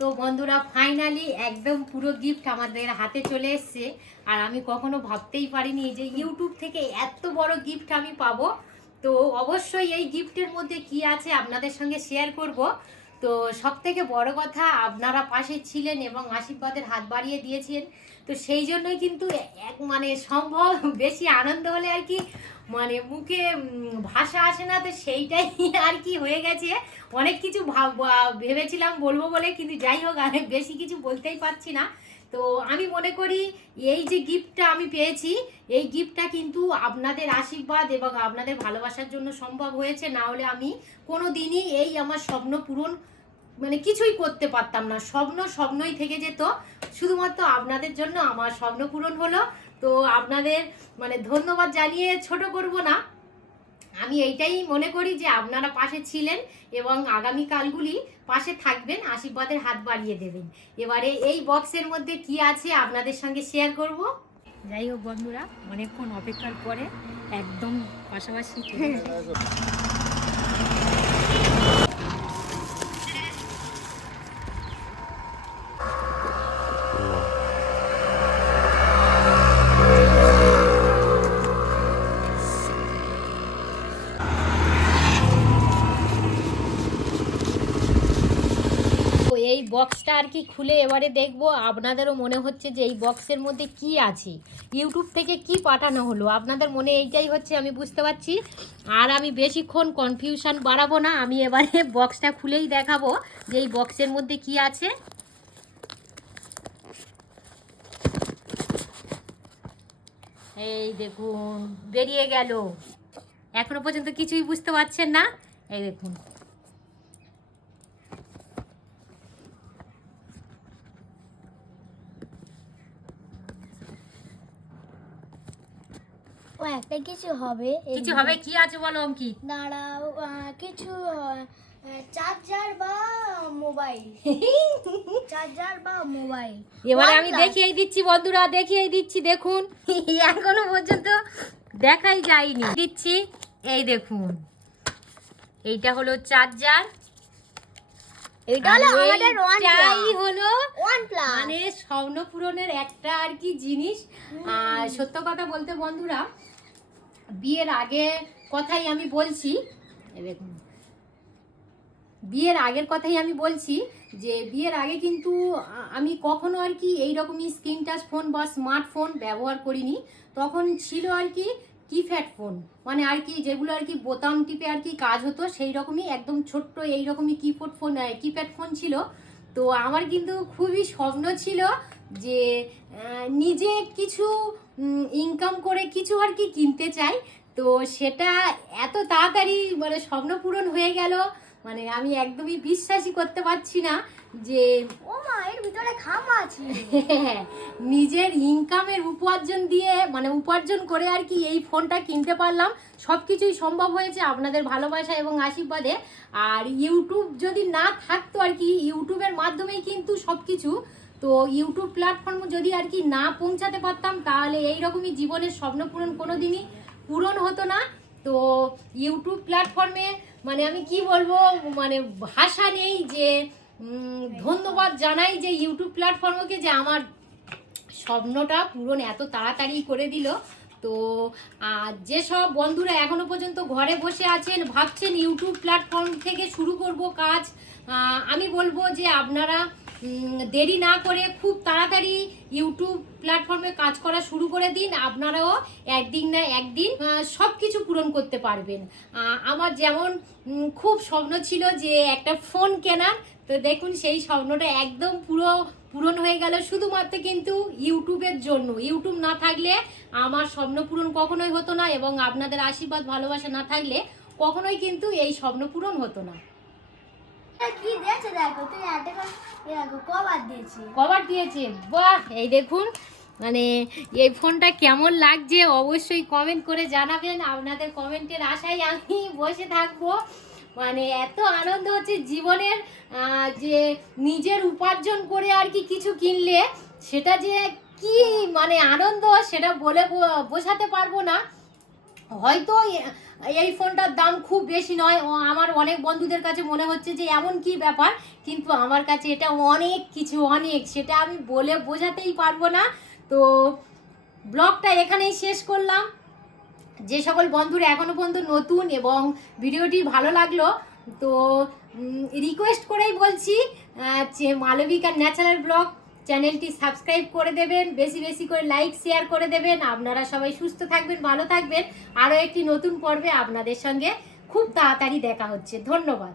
তো বন্ধুরা ফাইনালি একদম পুরো গিফট আমাদের হাতে চলে এসছে। আর আমি কখনো ভাবতেই পারিনি যে ইউটিউব থেকে এত বড় গিফট আমি পাবো। তো অবশ্যই এই গিফটের মধ্যে কি আছে আপনাদের সঙ্গে শেয়ার করব। তো সব থেকে বড় কথা, আপনারা পাশে ছিলেন এবং আশীর্বাদের হাত বাড়িয়ে দিয়েছেন। তো সেই জন্যই কিন্তু এক মানে সম্ভব বেশি আনন্দ হলে আর কি মানে মুখে ভাষা আসে না, তো সেইটাই আর কি হয়ে গেছে। অনেক কিছু ভেবেছিলাম বলবো বলে, কিন্তু যাই হোক আমি বেশি কিছু বলতেই পারছি না। তো আমি মনে করি এই যে গিফটটা আমি পেয়েছি, এই গিফটটা কিন্তু আপনাদের আশীর্বাদ এবং আপনাদের ভালোবাসার জন্য সম্ভব হয়েছে। না হলে আমি কোনো দিনই এই আমার স্বপ্ন পূরণ মানে কিছুই করতে পারতাম না। স্বপ্নই থেকে যেত। শুধুমাত্র আপনাদের জন্য আমার স্বপ্ন পূরণ হলো। তো আপনাদের মানে ধন্যবাদ জানিয়ে ছোট করব না। আমি এইটাই মনে করি যে আপনারা পাশে ছিলেন এবং আগামী কালগুলি পাশে থাকবেন, আশীর্বাদের হাত বাড়িয়ে দেবেন। এবারে এই বক্সের মধ্যে কি আছে আপনাদের সঙ্গে শেয়ার করব। যাই হোক বন্ধুরা, অনেকক্ষণ অপেক্ষার পরে একদম পাশাপাশি এই বক্সটা আর কি খুলে এবারে দেখব। আপনাদেরও মনে হচ্ছে যে এই বক্সের মধ্যে কি আছে, ইউটিউব থেকে কি পাঠানো হলো, আপনাদের মনে এইটাই হচ্ছে, আমি বুঝতে পারছি। আর আমি বেশিক্ষণ কনফিউশন বাড়াবো না, আমি এবারে বক্সটা খুলেই দেখাবো যে এই বক্সের মধ্যে কি আছে। এই দেখুন বেরিয়ে গেল। এখনো পর্যন্ত কিছুই বুঝতে পারছেন না। এই দেখুন, ও একটা কিছু হবে, কিছু হবে, কি আছে বলো অঙ্কি। দাঁড়াও, কিছু চার্জার বা মোবাইল চার্জার বা মোবাইল। এবারে আমি দেখিয়ে দিচ্ছি বন্ধুরা, দেখিয়ে দিচ্ছি। দেখুন এখনো পর্যন্ত দেখাই যায়নি, দিচ্ছি। এই দেখুন, এইটা হলো চার্জার। এটা হলো আমাদের OnePlus, মানে স্বপ্ন পূরণের একটা আর কি জিনিস। সত্য কথা বলতে বন্ধুরা, বিয়ের আগে কথাই আমি বলছি। দেখুন, বিয়ের আগের কথাই আমি বলছি যে বিয়ের আগে কিন্তু আমি কখনো আর কি এইরকমই স্ক্রিন টাচ ফোন বা স্মার্টফোন ব্যবহার করিনি। তখন ছিল আর কি কিপ্যাড ফোন, মানে আর কি যেগুলো আর কি বোতাম টিপে আর কি কাজ হতো, সেই রকমই একদম ছোট্ট এইরকমই কিপ্যাড ফোন ছিল। তো আমার কিন্তু খুবই স্বপ্ন ছিল যে নিজে কিছু ইনকাম করে কিছু আর কি কিনতে চাই। তো সেটা এত তাড়াতাড়ি মানে স্বপ্ন পূরণ হয়ে গেল, মানে আমি একদমই বিশ্বাসই করতে পারছি না যে ও মা, এর ভিতরে খামা আছে। নিজের ইনকামের উপার্জন করে আর কি এই ফোনটা কিনতে পারলাম। সব কিছুই সম্ভব হয়েছে আপনাদের ভালোবাসা এবং আশীর্বাদে। আর ইউটিউব যদি না থাকতো আর কি, ইউটিউবের মাধ্যমেই কিন্তু সব কিছু। তো ইউটিউব প্ল্যাটফর্ম যদি আর কি না পৌঁছাতে পারতাম, তাহলে এইরকমই জীবনের স্বপ্ন পূরণ কোনোদিনই পূরণ হতো না। তো ইউটিউব প্ল্যাটফর্মে মানে আমি কি বলবো, মানে ভাষা নেই যে ধন্যবাদ জানাই যে ইউটিউব প্ল্যাটফর্মকে, যে আমার স্বপ্নটা পূরণ এত তাড়াতাড়ি করে দিল। তো যেসব বন্ধুরা এখনো পর্যন্ত ঘরে বসে আছেন, ভাবছেন ইউটিউব প্ল্যাটফর্ম থেকে শুরু করব কাজ, আমি বলবো যে আপনারা দেরি না করে খুব তাড়াতাড়ি ইউটিউব প্ল্যাটফর্মে কাজ করা শুরু করে দিন। আপনারাও একদিন না একদিন সব কিছু পূরণ করতে পারবেন। আমার যেমন খুব স্বপ্ন ছিল যে একটা ফোন কেনার, তো দেখুন সেই স্বপ্নটা একদম পুরো পূরণ হয়ে গেল, শুধুমাত্র কিন্তু ইউটিউবের জন্য। ইউটিউব না থাকলে আমার স্বপ্ন পূরণ কখনোই হতো না, এবং আপনাদের আশীর্বাদ ভালোবাসা না থাকলে কখনোই কিন্তু এই স্বপ্ন পূরণ হতো না। কি দিয়েছে দেখো, তুই দেখো কভার দিয়েছে, বাহ! এই দেখুন, মানে এই ফোনটা কেমন লাগছে অবশ্যই কমেন্ট করে জানাবেন। আপনাদের কমেন্টের আশায় আমি বসে থাকবো। মানে এত আনন্দ হচ্ছে জীবনের, যে নিজের উপার্জন করে আর কি কিছু কিনলে সেটা যে কি মানে আনন্দ, সেটা বলে বোঝাতে পারবো না। হয়তো এই ফোনটার দাম খুব বেশি নয়, আমার অনেক বন্ধুদের কাছে মনে হচ্ছে যে এমন কি ব্যাপার, কিন্তু আমার কাছে এটা অনেক কিছু, অনেক, সেটা আমি বলে বোঝাতেই পারবো না। তো ব্লগটা এখানেই শেষ করলাম। যে সকল বন্ধুরা এখনো পর্যন্ত নতুন এবং ভিডিওটি ভালো লাগলো, তো রিকোয়েস্ট করেই বলছি যে মালবিকা ন্যাচারাল ব্লগ চ্যানেলটি সাবস্ক্রাইব করে দেবেন, বেশি বেশি করে লাইক শেয়ার করে দেবেন। আপনারা সবাই সুস্থ থাকবেন, ভালো থাকবেন। আরও একটি নতুন পর্বে আপনাদের সঙ্গে খুব তাড়াতাড়ি দেখা হচ্ছে। ধন্যবাদ।